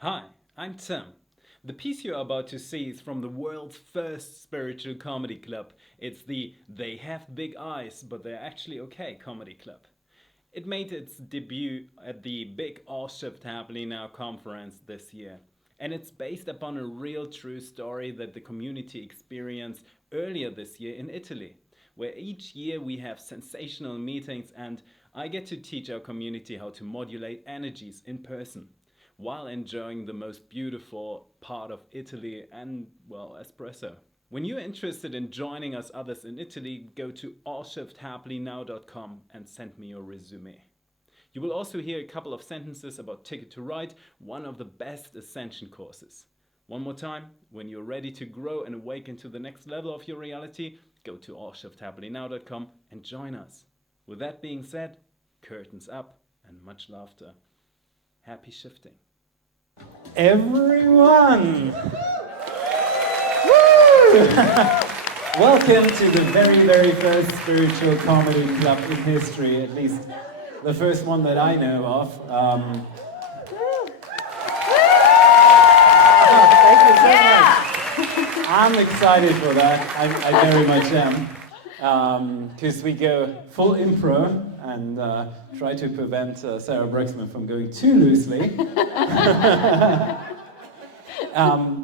Hi, I'm Tim. The piece you're about to see is from the world's first spiritual comedy club. It's the They Have Big Eyes, but They're Actually Okay comedy club. It made its debut at the Big All Shift Happening Now conference this year. And it's based upon a real true story that the community experienced earlier this year in Italy, where each year we have sensational meetings and I get to teach our community how to modulate energies in person while enjoying the most beautiful part of Italy and, well, espresso. When you're interested in joining us others in Italy, go to allshifthappily.now.com and send me your resume. You will also hear a couple of sentences about Ticket to Ride, one of the best ascension courses. One more time, when you're ready to grow and awaken to the next level of your reality, go to allshifthappily.now.com and join us. With that being said, curtains up and much laughter. Happy shifting. Everyone! Welcome to the very first spiritual comedy club in history, at least the first one that I know of. Thank you so much. I'm excited for that. I very much am. Because we go full impro and try to prevent Sarah Breskman from going too loosely.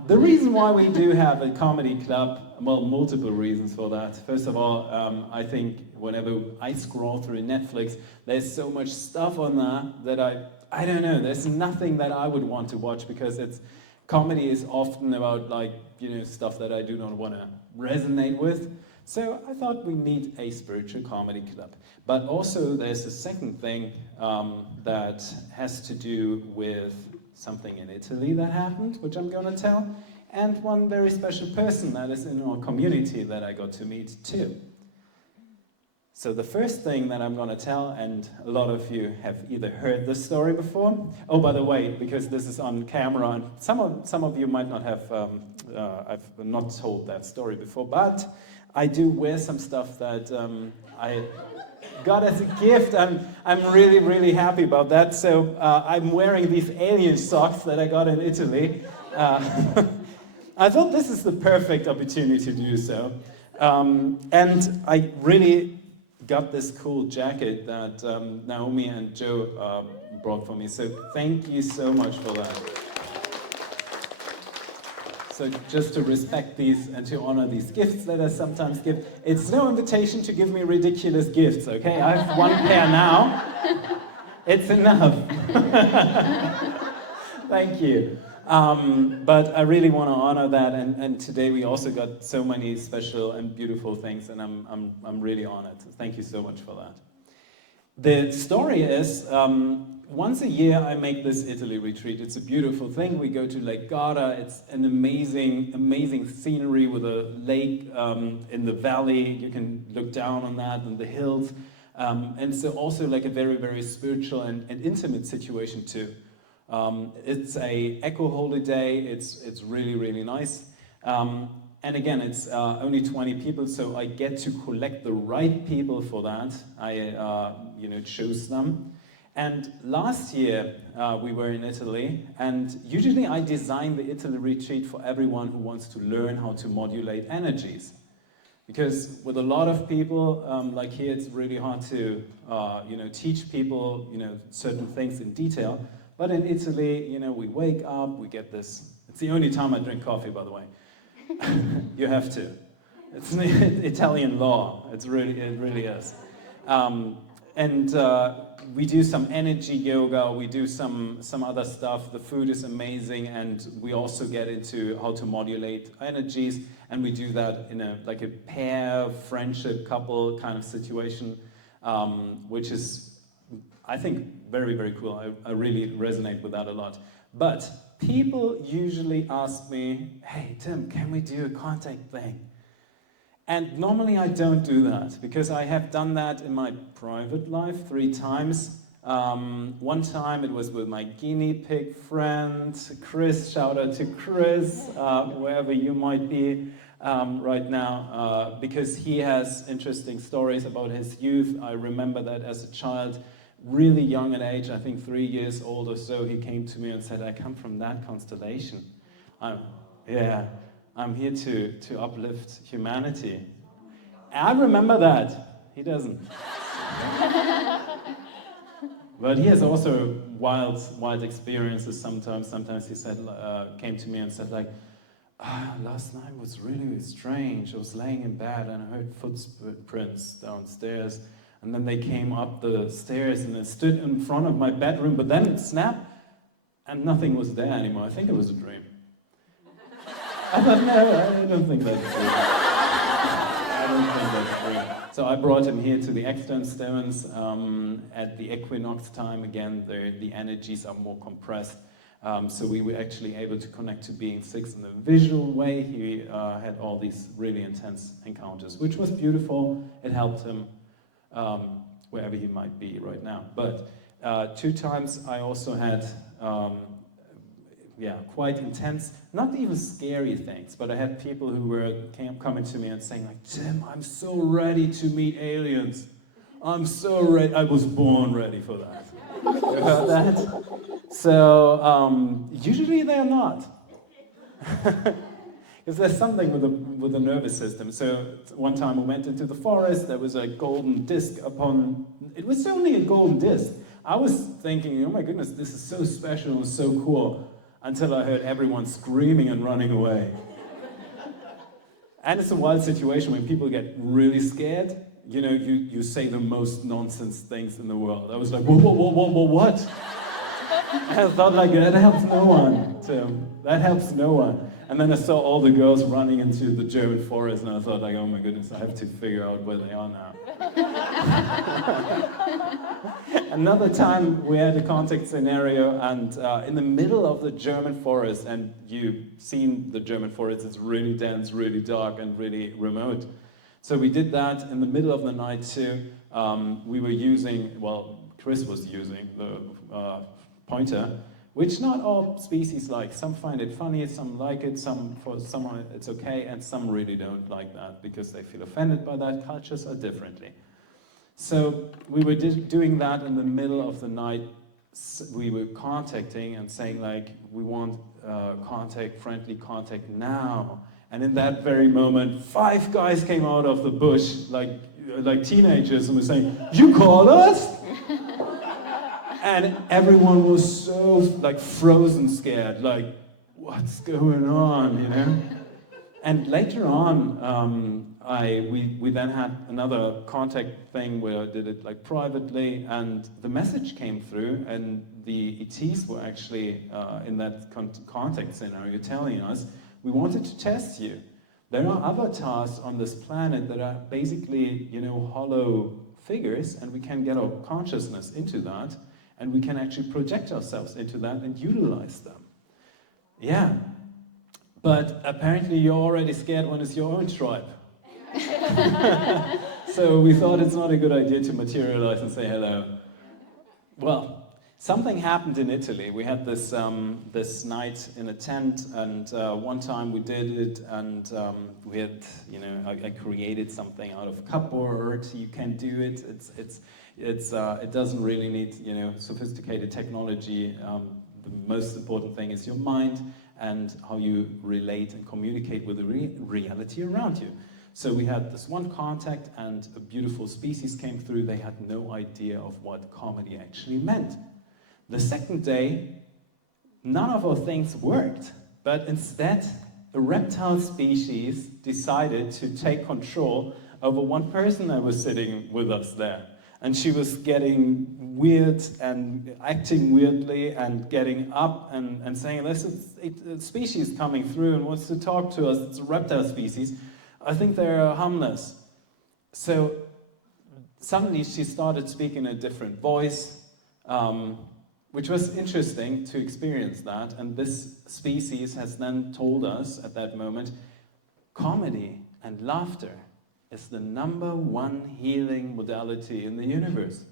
The reason why we do have a comedy club, well, multiple reasons for that. First of all, I think whenever I scroll through Netflix, there's so much stuff on there that I don't know, there's nothing that I would want to watch because comedy is often about stuff that I do not want to resonate with. So I thought we need a spiritual comedy club. But also there's a second thing that has to do with something in Italy that happened, which I'm going to tell, and one very special person that is in our community that I got to meet too. So the first thing that I'm going to tell, and a lot of you have either heard this story before. Oh, by the way, because this is on camera, and some of you might not have, I've not told that story before, but I do wear some stuff that I got as a gift. I'm really happy about that. So I'm wearing these alien socks that I got in Italy. I thought this is the perfect opportunity to do so. And I really got this cool jacket that Naomi and Joe brought for me. So thank you so much for that. So just to respect these and to honor these gifts that I sometimes give, it's no invitation to give me ridiculous gifts, okay? I have one pair now. It's enough. Thank you. But I really want to honor that, and today we also got so many special and beautiful things, and I'm really honored. Thank you so much for that. The story is, once a year I make this Italy retreat. It's a beautiful thing. We go to Lake Garda. It's an amazing scenery with a lake in the valley. You can look down on that and the hills. And so also like a very spiritual and intimate situation too. It's a eco holiday. It's really nice. And again, it's only 20 people, so I get to collect the right people for that. I choose them. And last year we were in Italy, and usually I design the Italy retreat for everyone who wants to learn how to modulate energies. Because with a lot of people, like here, it's really hard to teach people certain things in detail. But in Italy, we wake up, we get this. It's the only time I drink coffee, by the way. You have to. It's an Italian law. It really is. We do some energy yoga. We do some other stuff. The food is amazing, and we also get into how to modulate energies. And we do that in a pair, friendship, couple kind of situation, which is, I think, very cool. I really resonate with that a lot. But people usually ask me, hey, Tim, can we do a contact thing? And normally I don't do that, because I have done that in my private life 3 times. One time it was with my guinea pig friend, Chris. Shout out to Chris, wherever you might be right now, because he has interesting stories about his youth. I remember that as a child, really young in age, I think 3 years old or so, he came to me and said, I come from that constellation. I'm here to uplift humanity. I remember that. He doesn't. But he has also wild experiences sometimes. Sometimes he said, came to me and said like, last night was really strange. I was laying in bed and I heard footprints downstairs. And then they came up the stairs and it stood in front of my bedroom, but then it snapped and nothing was there anymore. I think it was a dream. I thought, no, I don't think that's true. I don't think that's true. So I brought him here to the extern stones at the equinox time. Again, the energies are more compressed. So we were actually able to connect to being 6 in a visual way. He had all these really intense encounters, which was beautiful. It helped him wherever he might be right now. But 2 times I also had quite intense, not even scary things, but I had people who were coming to me and saying like, Tim, I'm so ready to meet aliens. I'm so ready. I was born ready for that. You heard that? So usually they're not. Because there's something with the nervous system. So one time we went into the forest, there was a golden disc upon, it was only a golden disc. I was thinking, oh my goodness, this is so special and so cool, until I heard everyone screaming and running away. And it's a wild situation when people get really scared. You know, you say the most nonsense things in the world. I was like, whoa, what? And I thought like, that helps no one, Tim. That helps no one. And then I saw all the girls running into the German forest, and I thought like, oh my goodness, I have to figure out where they are now. Another time we had a contact scenario, and in the middle of the German forest, and you've seen the German forest, it's really dense, really dark, and really remote. So we did that in the middle of the night too. We were using, well, Chris was using the pointer, which not all species like. Some find it funny, some like it, for someone it's okay, and some really don't like that because they feel offended by that. Cultures are differently. So we were doing that in the middle of the night. We were contacting and saying like, we want friendly contact now. And in that very moment, 5 guys came out of the bush like teenagers and were saying, you called us? And everyone was so like frozen scared, like, what's going on, you know? And later on, we then had another contact thing where I did it like privately, and the message came through, and the ETs were actually in that contact scenario telling us, we wanted to test you. There are avatars on this planet that are basically, you know, hollow figures, and we can get our consciousness into that, and we can actually project ourselves into that and utilize them. Yeah. But apparently you're already scared when it's your own tribe. So we thought it's not a good idea to materialize and say hello. Well, something happened in Italy. We had this night in a tent, and one time we did it, and we had, you know, I created something out of cupboard. You can do it. It doesn't really need, you know, sophisticated technology. The most important thing is your mind and how you relate and communicate with the reality around you. So we had this one contact, and a beautiful species came through. They had no idea of what comedy actually meant. The second day, none of our things worked, but instead a reptile species decided to take control over one person that was sitting with us there. And she was getting weird and acting weirdly and getting up and saying, there's a species coming through and wants to talk to us. It's a reptile species. I think they're harmless. So suddenly she started speaking a different voice, which was interesting to experience that. And this species has then told us at that moment, comedy and laughter is the #1 healing modality in the universe.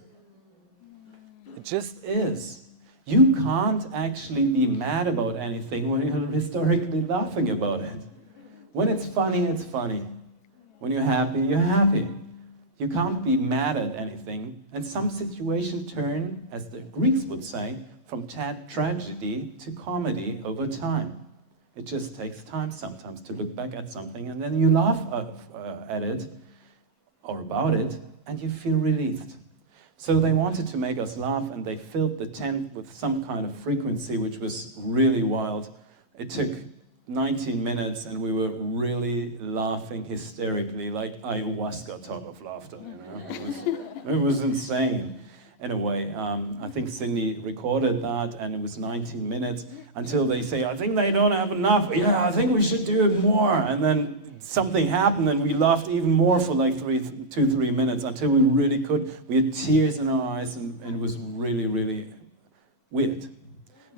It just is. You can't actually be mad about anything when you're historically laughing about it. When it's funny, it's funny. When you're happy, you're happy. You can't be mad at anything, and some situation turn, as the Greeks would say, from tragedy to comedy over time. It just takes time sometimes to look back at something, and then you laugh at it, or about it, and you feel relieved. So they wanted to make us laugh, and they filled the tent with some kind of frequency which was really wild. It took 19 minutes, and we were really laughing hysterically, like ayahuasca type of laughter, you know? It was insane in a way. I think Cindy recorded that, and it was 19 minutes until they say, I think they don't have enough. Yeah, I think we should do it more. And then something happened, and we laughed even more for like 3 minutes until we really could. We had tears in our eyes, and it was really, really weird.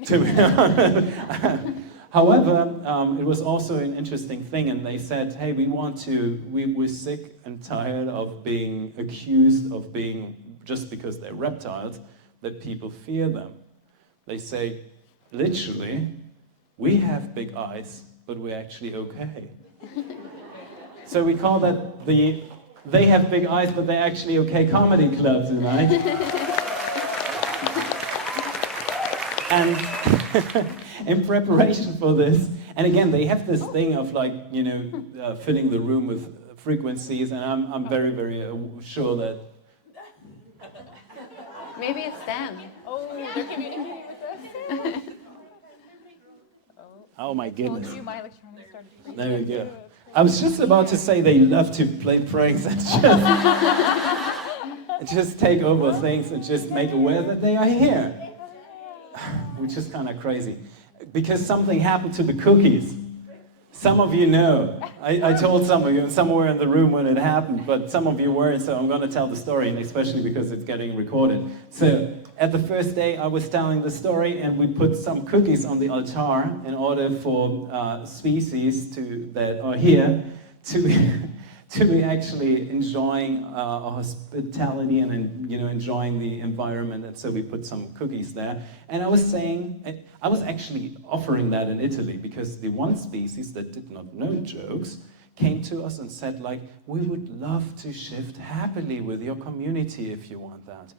To be honest. However, it was also an interesting thing, and they said, hey, we're sick and tired of being accused of being, just because they're reptiles, that people fear them. They say, literally, we have big eyes, but we're actually okay. So we call that the They Have Big Eyes, but They're Actually Okay comedy club tonight. And in preparation for this, and again, they have this thing of like, filling the room with frequencies, and I'm very, very sure that... Maybe it's them. Oh, they're communicating with us? Oh my goodness. Told you my electronics started freezing. There we go. I was just about to say they love to play pranks and just take over things and just make aware that they are here. Which is kind of crazy. Because something happened to the cookies. Some of you know. I told some of you somewhere in the room when it happened, but some of you weren't, so I'm going to tell the story, and especially because it's getting recorded. So, at the first day I was telling the story, and we put some cookies on the altar in order for species that are here to be actually enjoying our hospitality and enjoying the environment, and so we put some cookies there. And I was saying, I was actually offering that in Italy, because the one species that did not know jokes came to us and said, like, we would love to shift happily with your community if you want that.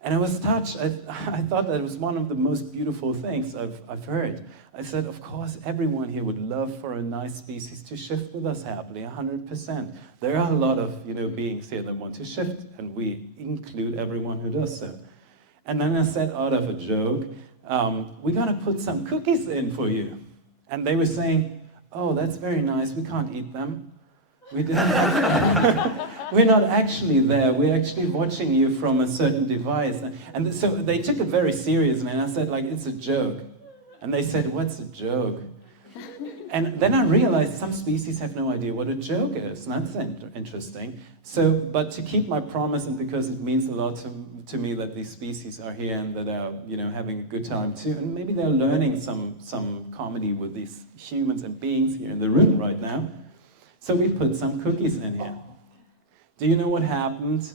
And I was touched. I thought that was one of the most beautiful things I've heard. I said, of course, everyone here would love for a nice species to shift with us happily, 100%. There are a lot of beings here that want to shift, and we include everyone who does so. And then I said, out of a joke, we're going to put some cookies in for you. And they were saying, oh, that's very nice, we can't eat them. We're not actually there, we're actually watching you from a certain device. And so they took it very seriously, and I said, like, it's a joke. And they said, what's a joke? And then I realized some species have no idea what a joke is, and that's interesting. So, but to keep my promise, and because it means a lot to me that these species are here and that are, having a good time too, and maybe they're learning some comedy with these humans and beings here in the room right now. So we put some cookies in here. Do you know what happened?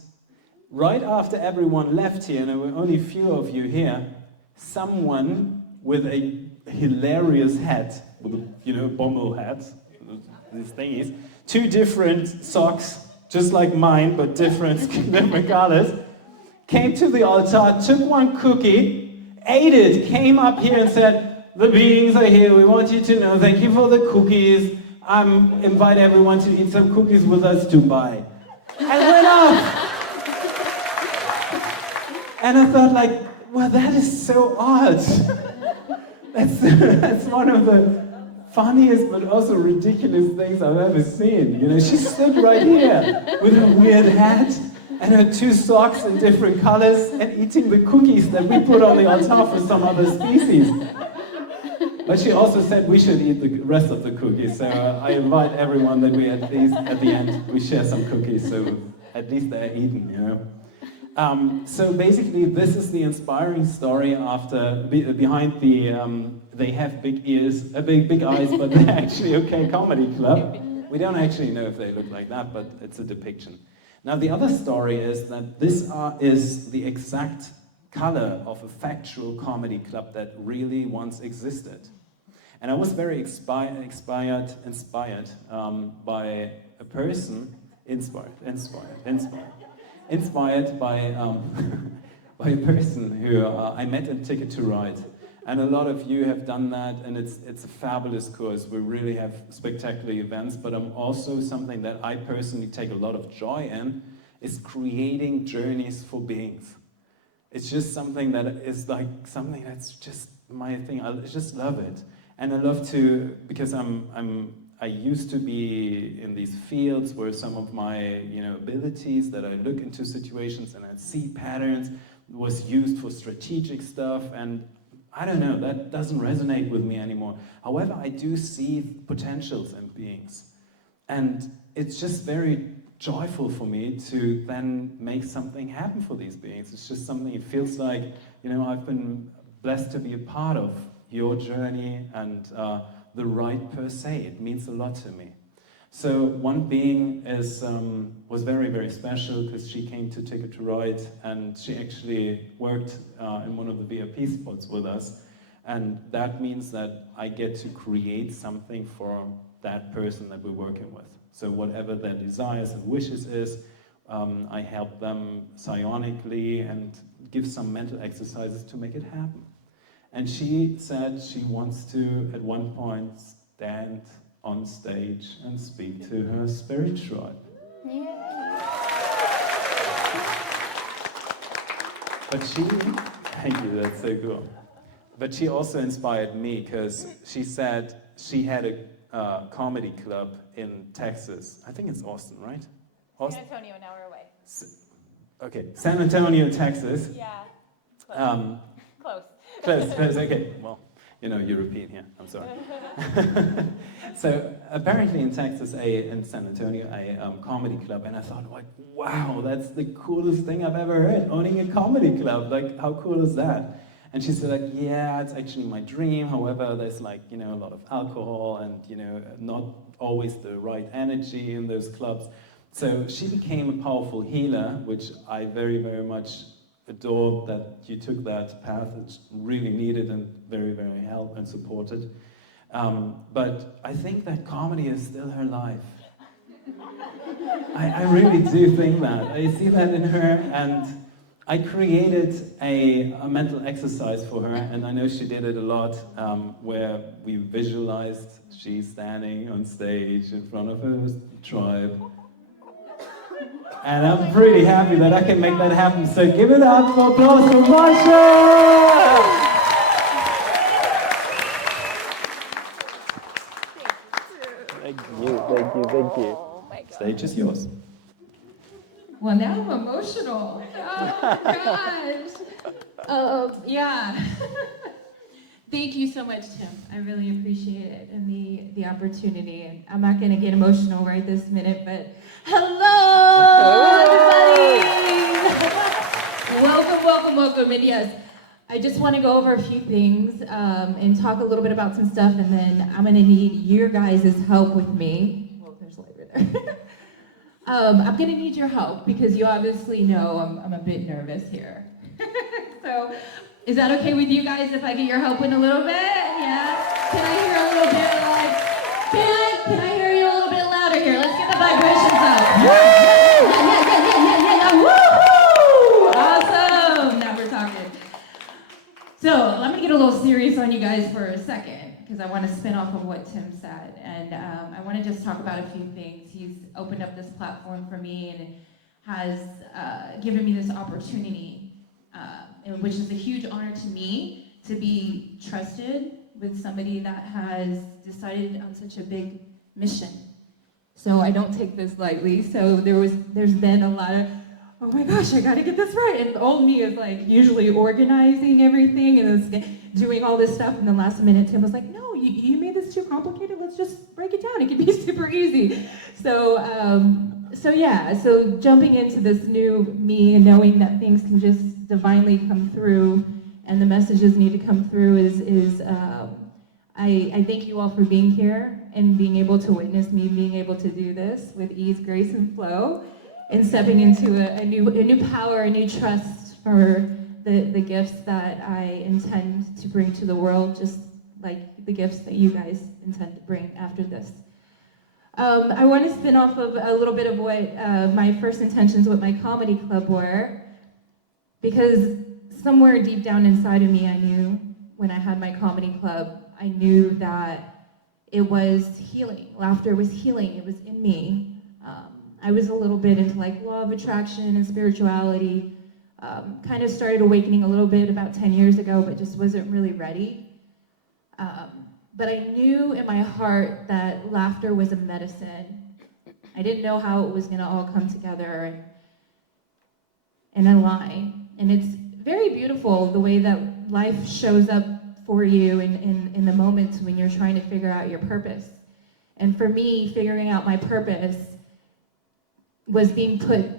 Right after everyone left here, and there were only a few of you here, someone with a hilarious hat, with a bomber hat, these thingies, 2 different socks, just like mine, but different colors, came to the altar, took one cookie, ate it, came up here and said, the beings are here, we want you to know, thank you for the cookies, invite everyone to eat some cookies with us to buy. And went off. And I thought, like, well, that is so odd. That's one of the funniest but also ridiculous things I've ever seen. She stood right here with her weird hat and her 2 socks in different colors and eating the cookies that we put on the altar for some other species. But she also said we should eat the rest of the cookies, so I invite everyone that we at least, at the end, we share some cookies, so at least they're eaten, So basically, this is the inspiring story behind the They Have Big Ears, big eyes, but They're Actually Okay comedy club. We don't actually know if they look like that, but it's a depiction. Now, the other story is that this is the exact color of a factual comedy club that really once existed. And I was very inspired by a person Inspired by by a person who I met in Ticket to Ride. And a lot of you have done that, and it's a fabulous course. We really have spectacular events, but also something that I personally take a lot of joy in is creating journeys for beings. It's just something that is like something that's just my thing. I just love it. And I love to, because I used to be in these fields where some of my abilities that I look into situations and I see patterns was used for strategic stuff, and I don't know, that doesn't resonate with me anymore. However, I do see potentials in beings. And it's just very joyful for me to then make something happen for these beings. It's just something, it feels like, I've been blessed to be a part of your journey and the ride per se. It means a lot to me. So one being was very, very special because she came to Ticket to Ride and she actually worked in one of the VIP spots with us. And that means that I get to create something for that person that we're working with. So whatever their desires and wishes is, I help them psionically and give some mental exercises to make it happen. And she said she wants to, at one point, stand on stage and speak to her spirit tribe. But thank you, that's so cool. But she also inspired me because she said she had a comedy club in Texas. I think it's Austin, right? San Antonio, an hour away. Okay, San Antonio, Texas. Yeah. Close, okay. Well, European here, I'm sorry. So apparently in Texas, in San Antonio, a comedy club, and I thought, like, wow, that's the coolest thing I've ever heard, owning a comedy club. Like, how cool is that? And she said, like, yeah, it's actually my dream. However, there's like, a lot of alcohol and, not always the right energy in those clubs. So she became a powerful healer, which I very, very much adore that you took that path. It's really needed and very, very helped and supported. But I think that comedy is still her life. I really do think that. I see that in her, and I created a mental exercise for her, and I know she did it a lot, where we visualized she's standing on stage in front of her tribe. And I'm pretty happy that I can make that happen. So give it up for applause for Marsha! Thank you. Oh my God. Stage is yours. Well, now I'm emotional. Oh, gosh. Yeah. Thank you so much, Tim. I really appreciate it and the opportunity. And I'm not going to get emotional right this minute, but hello, everybody. Welcome. And yes, I just want to go over a few things and talk a little bit about some stuff, and then I'm going to need your guys' help with me. Well, there's a light right there. I'm going to need your help because you obviously know I'm a bit nervous here. So, is that okay with you guys if I get your help in a little bit? Yeah? Can I hear a little bit like, can I hear you a little bit louder here? Let's get the vibrations up. Yeah. Woohoo! Awesome! Now we're talking. So, let me get a little serious on you guys for a second because I want to spin off of what Tim said. And I want to just talk about a few things. He's opened up this platform for me and has given me this opportunity, which is a huge honor to me, to be trusted with somebody that has decided on such a big mission. So I don't take this lightly. So there's been a lot of, oh my gosh, I gotta get this right. And old me is like usually organizing everything and doing all this stuff. And then last minute, Tim was like, no, you made this too complicated. Let's just break it down. It can be super easy. So jumping into this new me and knowing that things can just divinely come through and the messages need to come through I thank you all for being here and being able to witness me being able to do this with ease, grace, and flow, and stepping into a new power, a new trust for the gifts that I intend to bring to the world, just like the gifts that you guys intend to bring after this. I want to spin off of a little bit of what my first intentions with my comedy club were, because somewhere deep down inside of me, I knew when I had my comedy club, I knew that it was healing. Laughter was healing. It was in me. I was a little bit into like law of attraction and spirituality. Kind of started awakening a little bit about 10 years ago, but just wasn't really ready. But I knew in my heart that laughter was a medicine. I didn't know how it was going to all come together and align. And it's very beautiful the way that life shows up for you in the moments when you're trying to figure out your purpose. And for me, figuring out my purpose was being put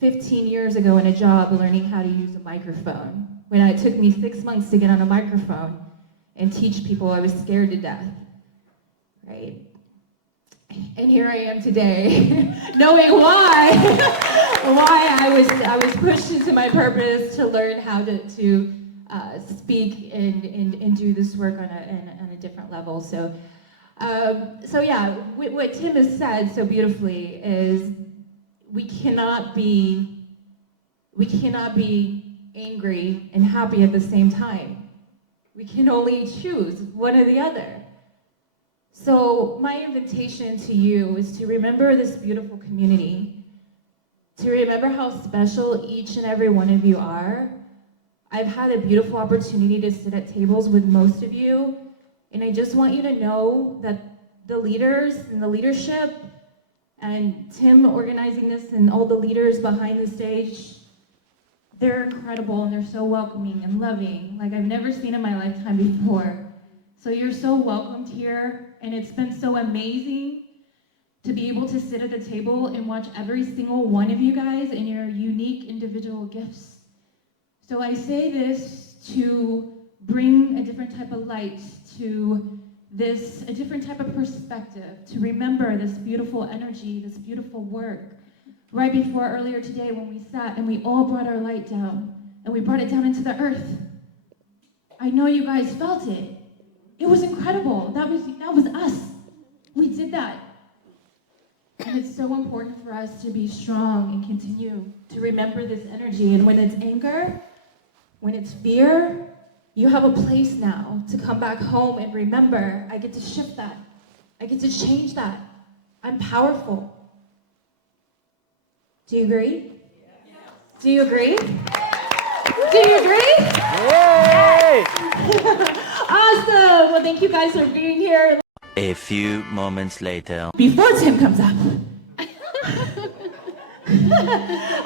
15 years ago in a job learning how to use a microphone. When it took me 6 months to get on a microphone and teach people, I was scared to death, right? And here I am today, knowing why I was pushed into my purpose to learn how to speak and do this work on a different level. So yeah, what Tim has said so beautifully is we cannot be angry and happy at the same time. We can only choose one or the other. So my invitation to you is to remember this beautiful community, to remember how special each and every one of you are. I've had a beautiful opportunity to sit at tables with most of you, and I just want you to know that the leaders and the leadership and Tim organizing this and all the leaders behind the stage, they're incredible and they're so welcoming and loving, like I've never seen in my lifetime before. So you're so welcomed here, and it's been so amazing to be able to sit at the table and watch every single one of you guys and your unique individual gifts. So I say this to bring a different type of light to this, a different type of perspective, to remember this beautiful energy, this beautiful work. Right before earlier today when we sat and we all brought our light down and we brought it down into the earth. I know you guys felt it. It was incredible. That was us. We did that. And it's so important for us to be strong and continue to remember this energy. And when it's anger, when it's fear, you have a place now to come back home and remember, I get to shift that. I get to change that. I'm powerful. Do you agree? Yes. Do you agree? Yes. Do you agree? Yay! Awesome! Well, thank you guys for being here. A few moments later. Before Tim comes up,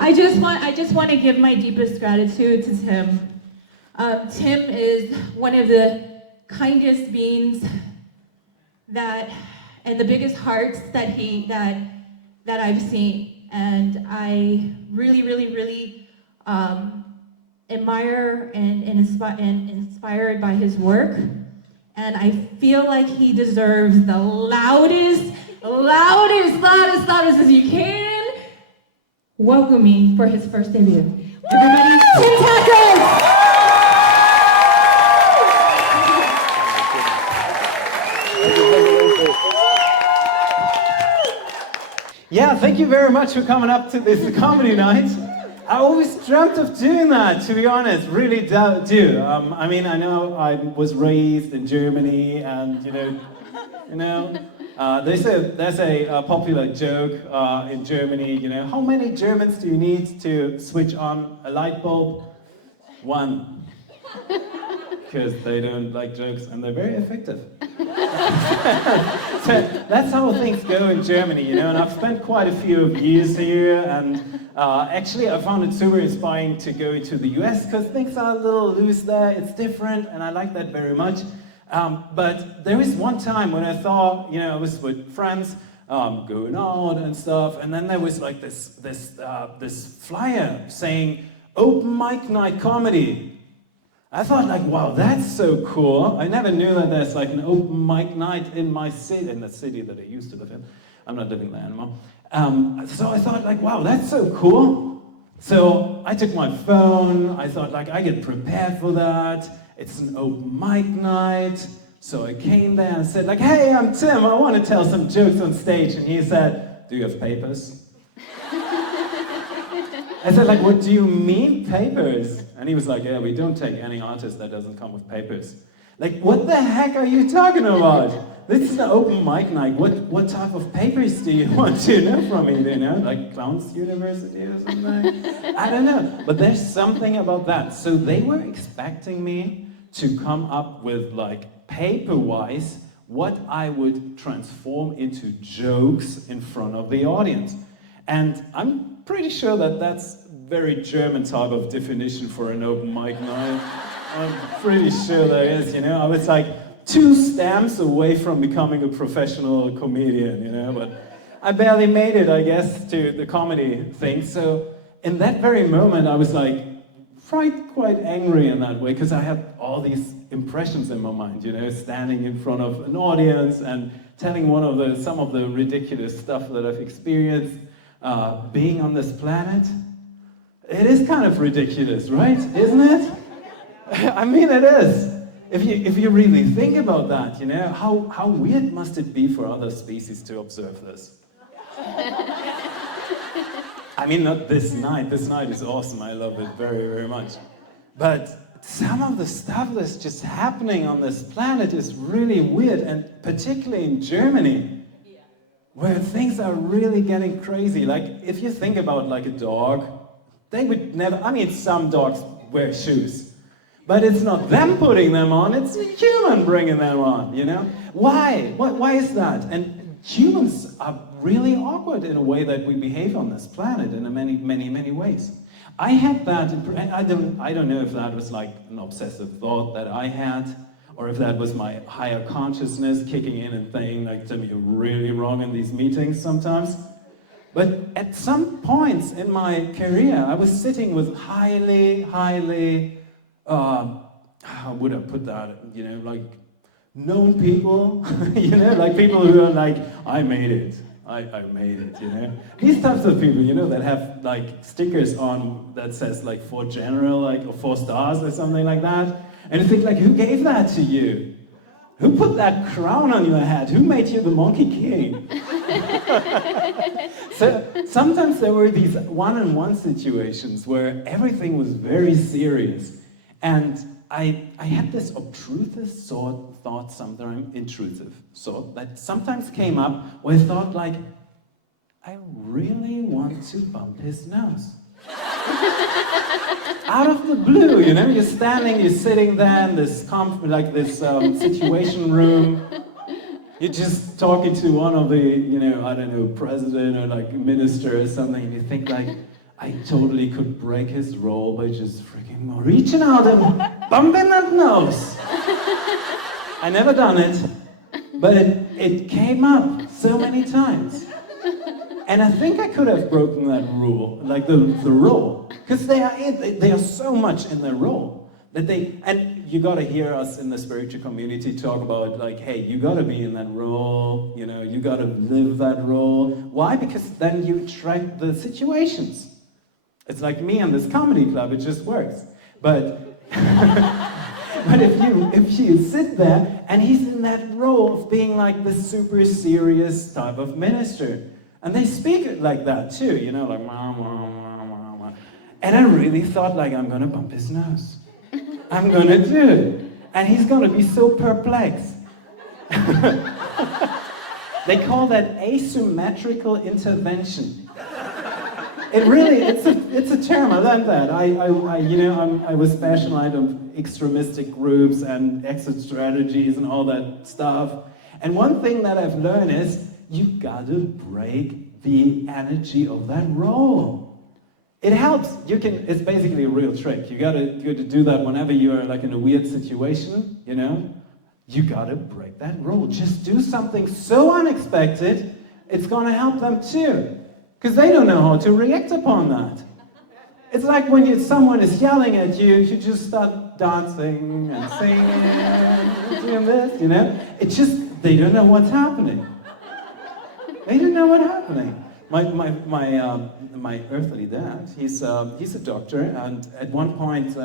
I just want to give my deepest gratitude to Tim. Tim is one of the kindest beings and the biggest hearts that I've seen. And I really, really, really admire and inspired by his work. And I feel like he deserves the loudest as you can welcome me for his first debut. Everybody, Tim.Tactics! Yeah, thank you very much for coming up to this comedy night. I always dreamt of doing that, to be honest, really do. I mean, I know I was raised in Germany, and there's a popular joke in Germany. How many Germans do you need to switch on a light bulb? One, because they don't like jokes and they're very effective. So that's how things go in Germany, and I've spent quite a few years here, and actually I found it super inspiring to go to the US because things are a little loose there, it's different, and I like that very much. But there is one time when I thought, I was with friends, going out and stuff, and then there was like this flyer saying, "Open mic night comedy." I thought like, wow, that's so cool. I never knew that there's like an open mic night in my city, in the city that I used to live in. I'm not living there anymore. So I thought like, wow, that's so cool. So I took my phone, I thought like, I get prepared for that. It's an open mic night. So I came there and said like, hey, I'm Tim, I want to tell some jokes on stage. And he said, do you have papers? I said like, what do you mean papers? And he was like, yeah, we don't take any artist that doesn't come with papers. Like, what the heck are you talking about? This is an open mic night. What type of papers do you want to know from me, you know? Like Clowns University or something? I don't know. But there's something about that. So they were expecting me to come up with like paper-wise what I would transform into jokes in front of the audience. And I'm pretty sure that that's very German type of definition for an open mic night. I'm pretty sure there is, you know. I was like 2 stamps away from becoming a professional comedian, you know, but I barely made it, I guess, to the comedy thing. So in that very moment, I was like quite angry in that way, because I had all these impressions in my mind, you know, standing in front of an audience and telling some of the ridiculous stuff that I've experienced, being on this planet. It is kind of ridiculous, right? Isn't it? I mean, it is. If you really think about that, you know, how weird must it be for other species to observe this? I mean, not this night. This night is awesome. I love it very, very much. But some of the stuff that's just happening on this planet is really weird, and particularly in Germany, where things are really getting crazy. Like, if you think about like a dog, they would never, I mean, some dogs wear shoes, but it's not them putting them on, it's a human bringing them on, you know? Why? Why is that? And humans are really awkward in a way that we behave on this planet in many, many, many ways. I had that, I don't know if that was like an obsessive thought that I had, or if that was my higher consciousness kicking in and saying like, Tim, you're really wrong in these meetings sometimes. But at some points in my career, I was sitting with highly, how would I put that, you know, like known people, you know, like people who are like, I made it, I made it, you know. These types of people, you know, that have like stickers on that says like 4 general, like, or 4 stars or something like that. And you think like, who gave that to you? Who put that crown on your head? Who made you the Monkey King? So sometimes there were these one-on-one situations where everything was very serious. And I had this obtrusive thought, sometimes intrusive thought, that sometimes came up where I thought like, I really want to bump his nose. Out of the blue, you know, you're sitting there in this situation room. You're just talking to one of the, you know, I don't know, president or like minister or something, and you think like, I totally could break his role by just freaking reaching out and bumping that nose. I never done it, but it came up so many times. And I think I could have broken that rule, like the role, because they are so much in their role that and you gotta hear us in the spiritual community talk about like, hey, you gotta be in that role, you know, you gotta live that role. Why? Because then you attract the situations. It's like me and this comedy club, it just works. But but if you sit there and he's in that role of being like the super serious type of minister. And they speak it like that too, you know, like and I really thought like, I'm gonna bump his nose. I'm gonna do it. And he's gonna be so perplexed. They call that asymmetrical intervention. It's a term, I learned that. I was specialized on extremistic groups and exit strategies and all that stuff. And one thing that I've learned is, you gotta break the energy of that role. It helps. It's basically a real trick. You gotta do that whenever you're like in a weird situation, you know? You gotta break that role. Just do something so unexpected, it's gonna help them too. Because they don't know how to react upon that. It's like when someone is yelling at you, you just start dancing and singing and doing this, you know? They don't know what's happening. They didn't know what's happening. My earthly dad, he's a doctor, and at one point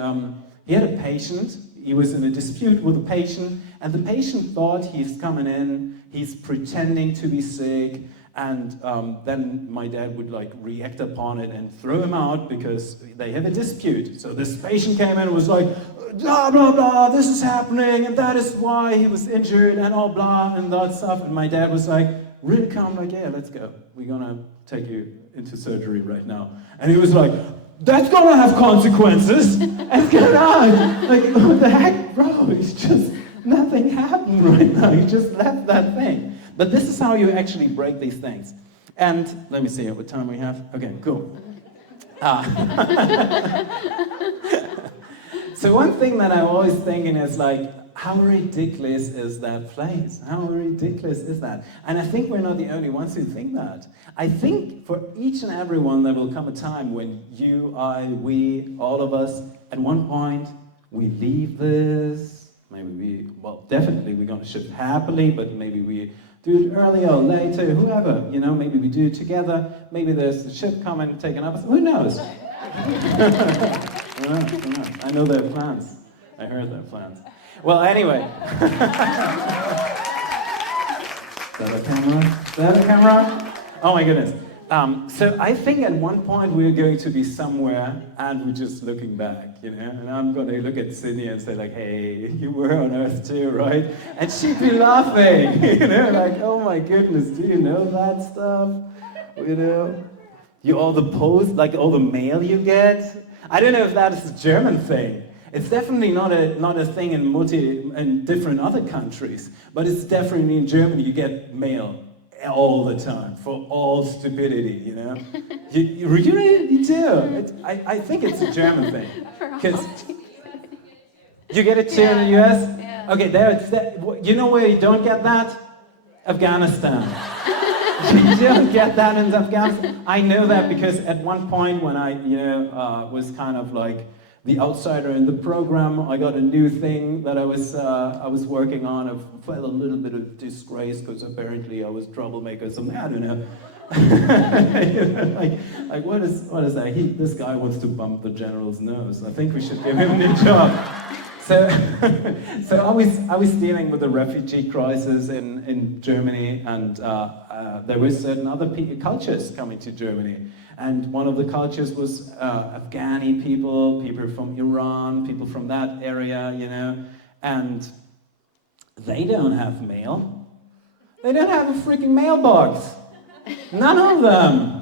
he had a patient. He was in a dispute with a patient, And the patient thought he's coming in, he's pretending to be sick, and then my dad would like react upon it and throw him out because they have a dispute. So this patient came in and was like, blah, blah, blah, this is happening, and that is why he was injured, and all blah, and that stuff. And my dad was like, really calm, like, yeah, let's go. We're gonna take you into surgery right now. And he was like, that's gonna have consequences. And it's gonna die. Like, what the heck, bro? It's just, nothing happened right now. You just left that thing. But this is how you actually break these things. And let me see what time we have. Okay, cool. So one thing that I'm always thinking is like, how ridiculous is that place? How ridiculous is that? And I think we're not the only ones who think that. I think for each and every one there will come a time when you, I, we, all of us, at one point, we leave this. Maybe well, definitely we're going to shift happily, but maybe we do it earlier or later, whoever, you know, maybe we do it together, maybe there's a ship coming, taking up, who knows? Who knows? I know their plans. I heard their plans. Well, anyway. Is that a camera? Is that a camera? Oh my goodness. So I think at one point we're going to be somewhere and we're just looking back, you know, and I'm going to look at Sydney and say like, hey, you were on Earth too, right? And she'd be laughing, you know, like, oh my goodness, do you know that stuff? You know, all the posts, like all the mail you get. I don't know if that is a German thing. It's definitely not a thing in different other countries, but it's definitely in Germany you get mail all the time for all stupidity, you know. You do. I think it's a German thing. Because you get it too in the US. Yeah. Okay, you know where you don't get that? Afghanistan. You don't get that in Afghanistan. I know that because at one point when I, was kind of like the outsider in the program, I got a new thing that I was working on. I felt a little bit of disgrace because apparently I was troublemaker or something. I don't know. like what is that? This guy wants to bump the general's nose. I think we should give him a new job. So I was dealing with the refugee crisis in Germany, and there were certain other cultures coming to Germany. And one of the cultures was Afghani people from Iran, people from that area, you know, and they don't have mail. They don't have a freaking mailbox. None of them.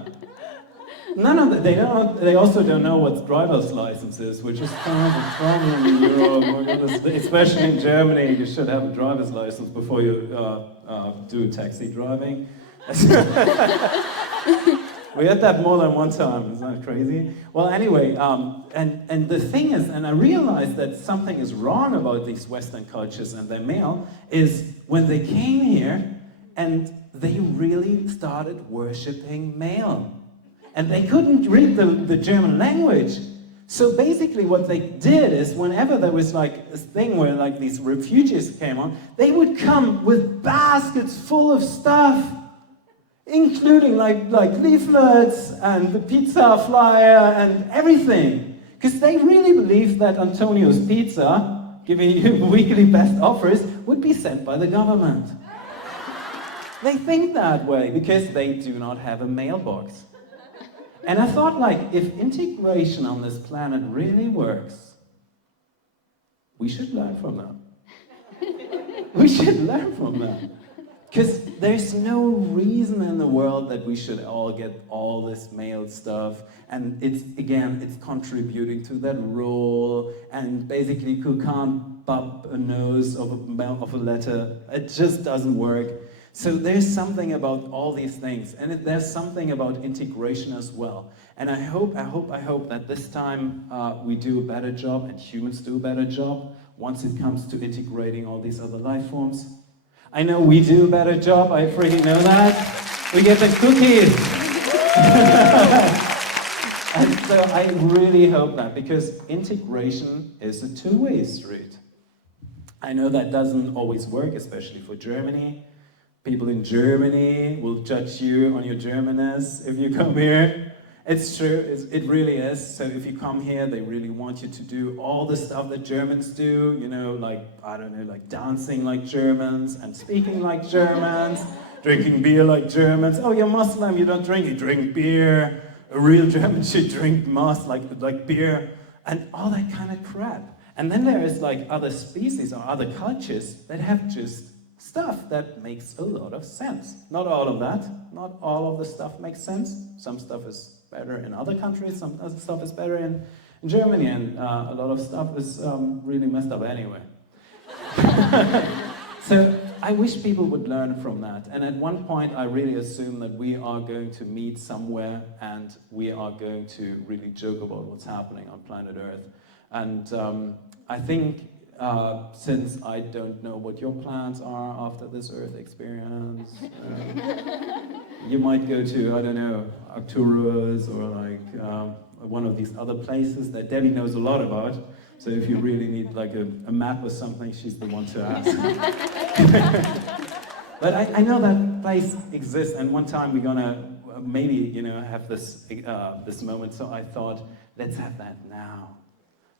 They also don't know what driver's license is, which is kind of a problem in Europe, especially in Germany. You should have a driver's license before you do taxi driving. We had that more than one time, isn't that crazy? Well, anyway, and the thing is, and I realized that something is wrong about these Western cultures and their mail, is when they came here and they really started worshipping mail. And they couldn't read the German language. So basically what they did is whenever there was like this thing where like these refugees came on, they would come with baskets full of stuff, including like leaflets and the pizza flyer and everything. Because they really believed that Antonio's Pizza, giving you weekly best offers, would be sent by the government. They think that way because they do not have a mailbox. And I thought, like, if integration on this planet really works, we should learn from them. We should learn from them. Because there's no reason in the world that we should all get all this mail stuff. And it's contributing to that role. And basically, you can't bump a nose of a letter. It just doesn't work. So there's something about all these things, and there's something about integration as well. And I hope that this time we do a better job, and humans do a better job once it comes to integrating all these other life forms. I know we do a better job, I freaking know that. We get the cookies. And so I really hope that, because integration is a two-way street. I know that doesn't always work, especially for Germany. People in Germany will judge you on your Germanness if you come here. It's true, it really is. So if you come here, they really want you to do all the stuff that Germans do, you know, like, I don't know, like dancing like Germans and speaking like Germans, drinking beer like Germans. Oh, you're Muslim, you don't drink, you drink beer. A real German should drink like beer, and all that kind of crap. And then there is like other species or other cultures that have just stuff that makes a lot of sense. Not all of that, not all of the stuff makes sense. Some stuff is better in other countries, some other stuff is better in Germany, and a lot of stuff is really messed up anyway. So I wish people would learn from that. And at one point I really assume that we are going to meet somewhere and we are going to really joke about what's happening on planet Earth. And I think since I don't know what your plans are after this Earth experience, you might go to, I don't know, Arcturus or like one of these other places that Debbie knows a lot about. So if you really need like a map or something, she's the one to ask. But I know that place exists, and one time we're gonna maybe, you know, have this this moment. So I thought, let's have that now.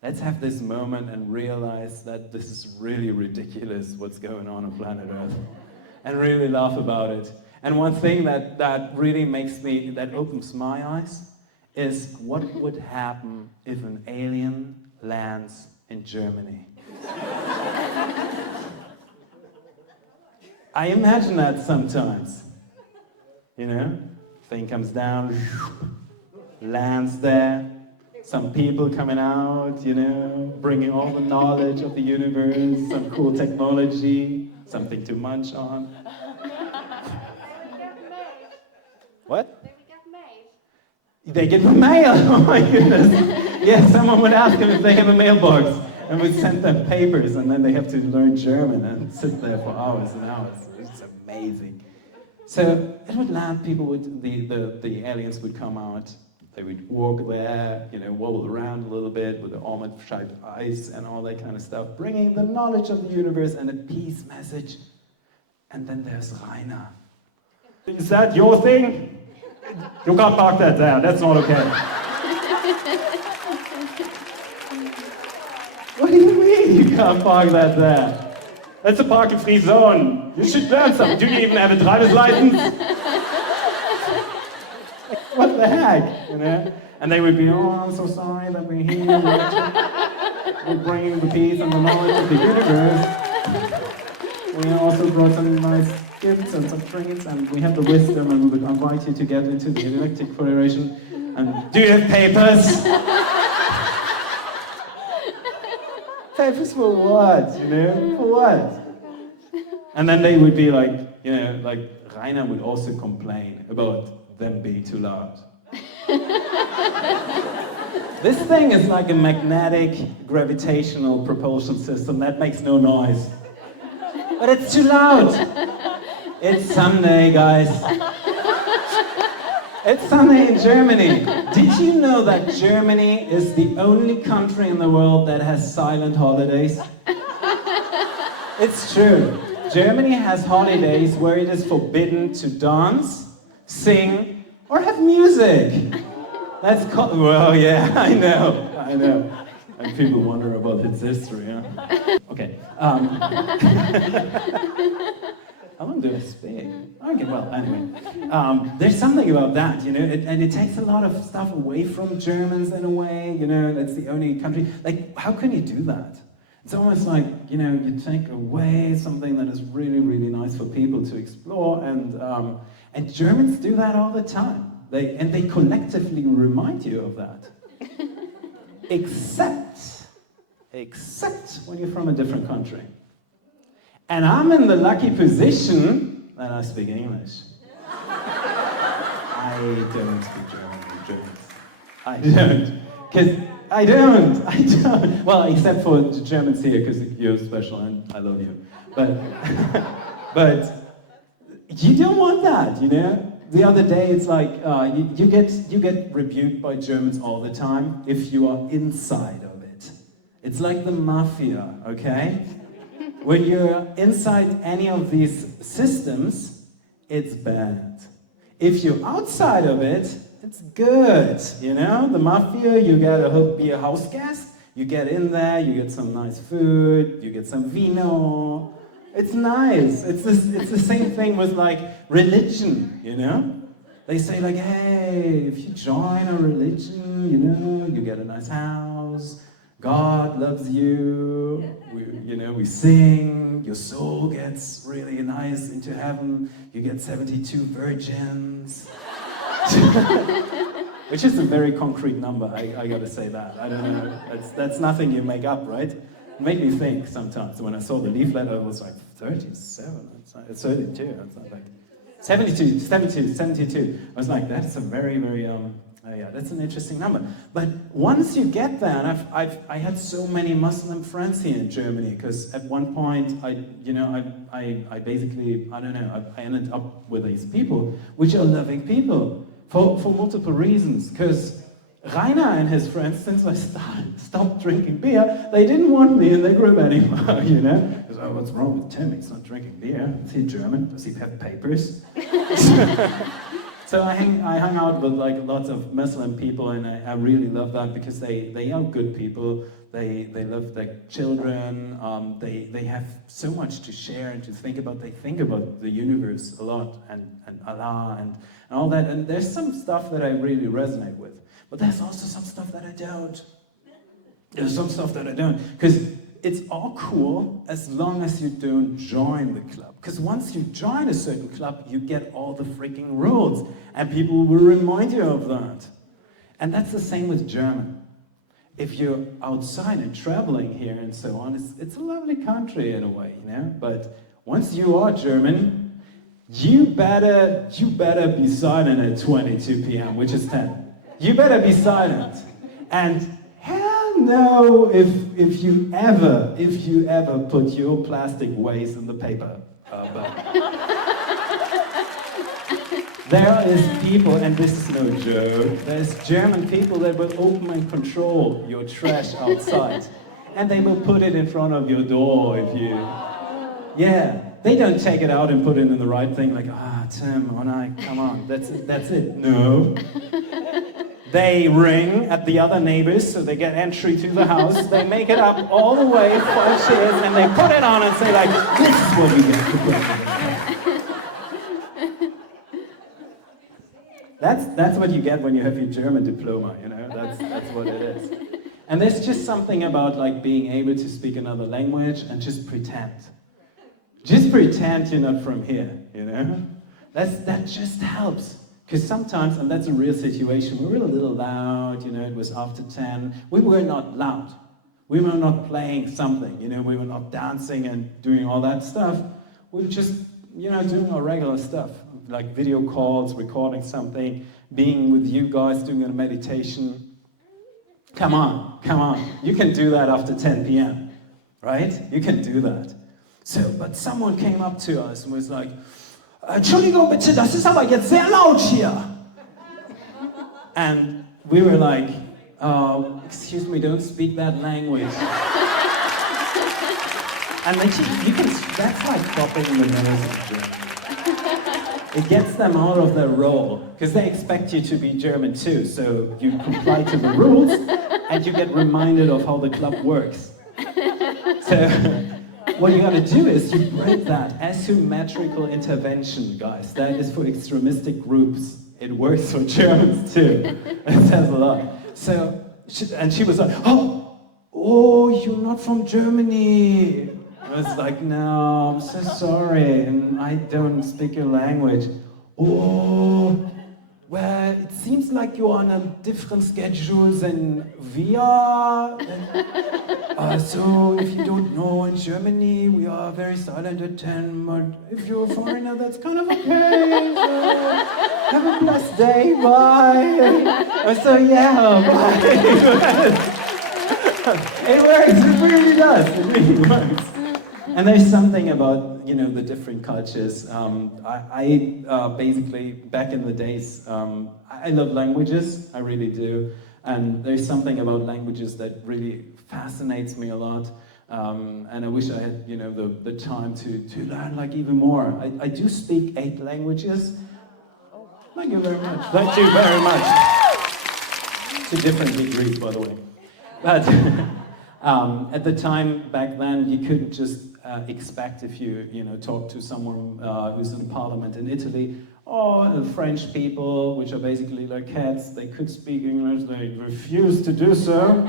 Let's have this moment and realize that this is really ridiculous what's going on planet Earth, and really laugh about it. And one thing that really makes me, that opens my eyes, is what would happen if an alien lands in Germany. I imagine that sometimes, you know, thing comes down, lands there, some people coming out, you know, bringing all the knowledge of the universe, some cool technology, something to munch on. What? They get the mail, oh my goodness. Yeah, someone would ask them if they have a mailbox, and would send them papers, and then they have to learn German and sit there for hours and hours. It's amazing. So it would land, people would, the aliens would come out, they would walk there, you know, wobble around a little bit with the almond-shaped eyes and all that kind of stuff, bringing the knowledge of the universe and a peace message. And then there's Rainer. Is that your thing? You can't park that there, that's not okay. What do you mean you can't park that there? That's a parking-free zone. You should learn something. Do you even have a driver's license? What the heck, you know? And they would be, oh, I'm so sorry that we're here. We're bringing the peace and the knowledge of the universe. We also brought some nice gifts and some drinks, and we have the wisdom, and we would invite you to get into the Galactic Federation. And do you have papers? Papers for what, you know? For what? And then they would be like, you know, like Rainer would also complain about them being too loud. This thing is like a magnetic gravitational propulsion system that makes no noise. But it's too loud. It's Sunday, guys. It's Sunday in Germany. Did you know that Germany is the only country in the world that has silent holidays? It's true. Germany has holidays where it is forbidden to dance, sing, or have music. That's called, well, yeah, I know. And people wonder about its history, huh? Okay. How long do I speak? Okay, well, anyway. There's something about that, you know, and it takes a lot of stuff away from Germans in a way, you know, that's the only country. Like, how can you do that? It's almost like, you know, you take away something that is really, really nice for people to explore, and Germans do that all the time. They collectively remind you of that. Except when you're from a different country. And I'm in the lucky position that I speak English. I don't speak German. I don't. Because I don't. Well, except for the Germans here, because you're special and I love you. But you don't want that, you know? The other day, it's like you get rebuked by Germans all the time if you are inside of it. It's like the mafia, okay? When you're inside any of these systems, it's bad. If you're outside of it, It's good, you know? The mafia, you gotta be a house guest. You get in there, you get some nice food, you get some vino. It's nice. It's the same thing with like religion, you know? They say like, hey, if you join a religion, you know, you get a nice house, God loves you, we sing, your soul gets really nice into heaven, you get 72 virgins. Which is a very concrete number, I gotta say that. I don't know, that's nothing you make up, right? It made me think sometimes. When I saw the leaflet, I was like, 37, it's 32, it's not like, 72. I was like, that's a very, very, yeah, that's an interesting number. But once you get there, and I had so many Muslim friends here in Germany, because at one point, I basically, I don't know, I ended up with these people, which are loving people, for multiple reasons, because Rainer and his friends, since I stopped drinking beer, they didn't want me in their group anymore, you know? Because, oh, what's wrong with Tim? He's not drinking beer. Is he German? Does he have papers? So I hung out with like lots of Muslim people, and I really love that because they are good people. They love their children. They have so much to share and to think about. They think about the universe a lot and Allah and all that. And there's some stuff that I really resonate with. But there's also some stuff that I don't. There's some stuff that I don't. Because it's all cool as long as you don't join the club. Because once you join a certain club, you get all the freaking rules. And people will remind you of that. And that's the same with German. If you're outside and traveling here and so on, it's a lovely country in a way, you know? But once you are German, you better be silent at 22 p.m., which is 10. You better be silent. And hell no if you ever put your plastic waste in the paper. There is people, and this is no joke, there's German people that will open and control your trash outside. And they will put it in front of your door if you... Yeah, they don't take it out and put it in the right thing like, Tim, come on, that's it. No. They ring at the other neighbors so they get entry to the house. They make it up all the way, 5 chairs, and they put it on and say like, this is what we get for breakfast. That's what you get when you have your German diploma, you know, that's what it is. And there's just something about like being able to speak another language and just pretend. Just pretend you're not from here, you know? That just helps. Because sometimes, and that's a real situation, we were a little loud, you know, it was after 10. We were not loud. We were not playing something, you know, we were not dancing and doing all that stuff. We were just, you know, doing our regular stuff, like video calls, recording something, being with you guys, doing a meditation. Come on, you can do that after 10 p.m., right? You can do that. So, but someone came up to us and was like, Entschuldigung bitte, das ist aber jetzt sehr laut hier. And we were like, excuse me, don't speak that language. And then that's like popping the nose. It gets them out of their role, because they expect you to be German too, so you comply to the rules, and you get reminded of how the club works. So, what you gotta do is you break that asymmetrical intervention, guys. That is for extremistic groups. It works for Germans too. It says a lot. So, she was like, oh, you're not from Germany. I was like, no, I'm so sorry, and I don't speak your language. Oh, well, it seems like you're on a different schedule than we are. So if you don't know, in Germany, we are very silent at 10, but if you're a foreigner, that's kind of okay. So have a blessed day, bye. So yeah, bye. It works, it really does, it really works. And there's something about, you know, the different cultures. I basically, back in the days, I love languages, I really do. And there's something about languages that really fascinates me a lot. And I wish I had, you know, the time to learn like even more. I do speak 8 languages. Thank you very much. Thank you very much. To different degrees, by the way. But at the time back then, you couldn't just expect if you talk to someone who's in parliament in Italy, or French people, which are basically like cats, they could speak English, they refuse to do so.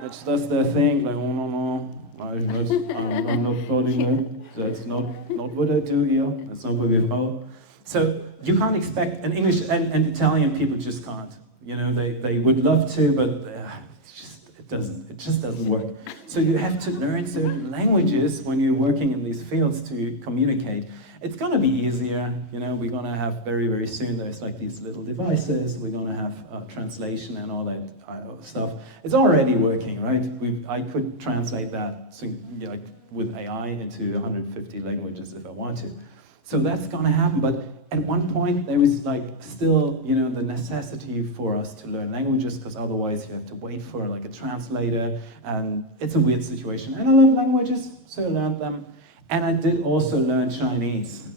That's their thing, like, oh no, I'm not voting there. That's not what I do here. That's not what we follow. So you can't expect, and English and Italian people just can't. They would love to, but it just doesn't work. So you have to learn certain languages when you're working in these fields to communicate. It's gonna be easier, we're gonna have very, very soon, there's like these little devices, we're gonna have translation and all that stuff. It's already working, right? I could translate that with AI into 150 languages if I want to. So that's gonna happen, but at one point there is still, the necessity for us to learn languages, because otherwise you have to wait for a translator, and it's a weird situation. And I love languages, so I learned them. And I did also learn Chinese.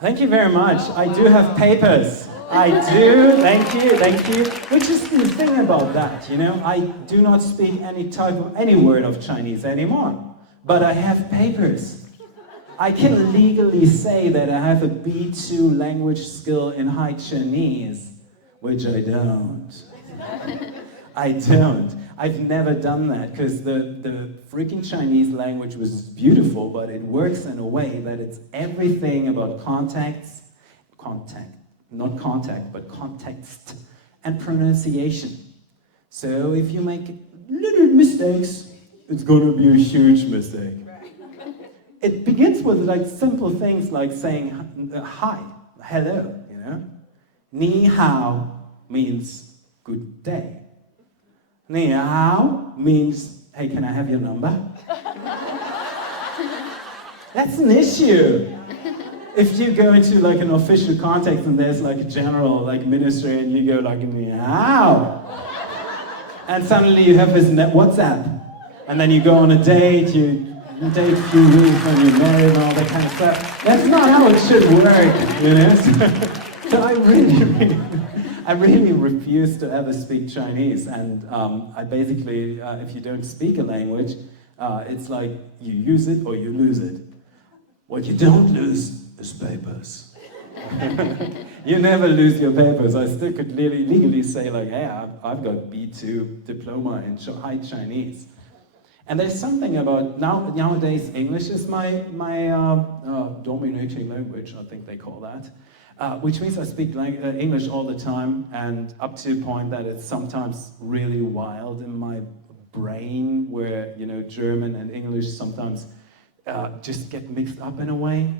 Thank you very much. I do have papers. I do, thank you. Which is the thing about that, I do not speak any word of Chinese anymore. But I have papers. I can legally say that I have a B2 language skill in High Chinese, which I don't. I don't. I've never done that, because the freaking Chinese language was beautiful, but it works in a way that it's everything about context, not contact, but context, and pronunciation. So if you make little mistakes, it's gonna be a huge mistake. It begins with simple things like saying hi, hello, Ni hao means good day. Ni hao means, hey, can I have your number? That's an issue. If you go into an official context and there's a general ministry and you go ni hao, and suddenly you have this WhatsApp, and then you go on a date, you date a few weeks and you're married and all that kind of stuff. That's not how it should work, So I really refuse to ever speak Chinese, and I basically, if you don't speak a language, it's like you use it or you lose it. What you don't lose is papers. You never lose your papers. I still could legally say hey, I've got B2 diploma in High Chinese. And there's something about, nowadays English is my dominating language, I think they call that. Which means I speak English all the time, and up to a point that it's sometimes really wild in my brain, where German and English sometimes just get mixed up in a way.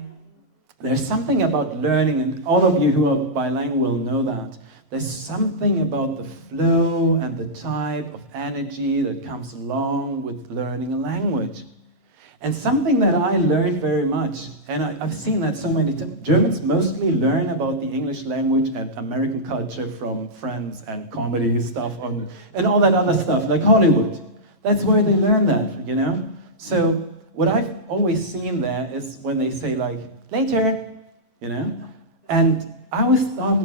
There's something about learning, and all of you who are bilingual will know that. There's something about the flow and the type of energy that comes along with learning a language. And something that I learned very much, and I've seen that so many times, Germans mostly learn about the English language and American culture from Friends and comedy stuff and all that other stuff, like Hollywood. That's where they learn that, So what I've always seen there is when they say later, and I always thought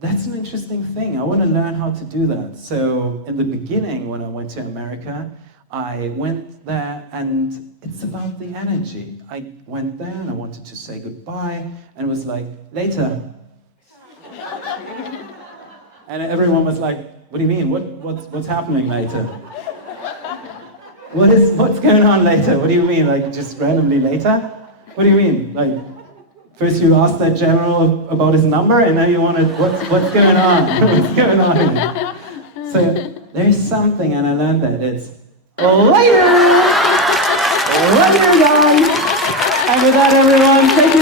that's an interesting thing. I want to learn how to do that. So in the beginning, when I went to America, I went there, and it's about the energy. I went there and I wanted to say goodbye, and it was later. And everyone was like, what do you mean? What's happening later? What's going on later? What do you mean? Just randomly later? What do you mean? First you asked that general about his number, and now you want to, what's going on? What's going on here? So there's something, and I learned that it's later, guys. And with that, everyone, thank you.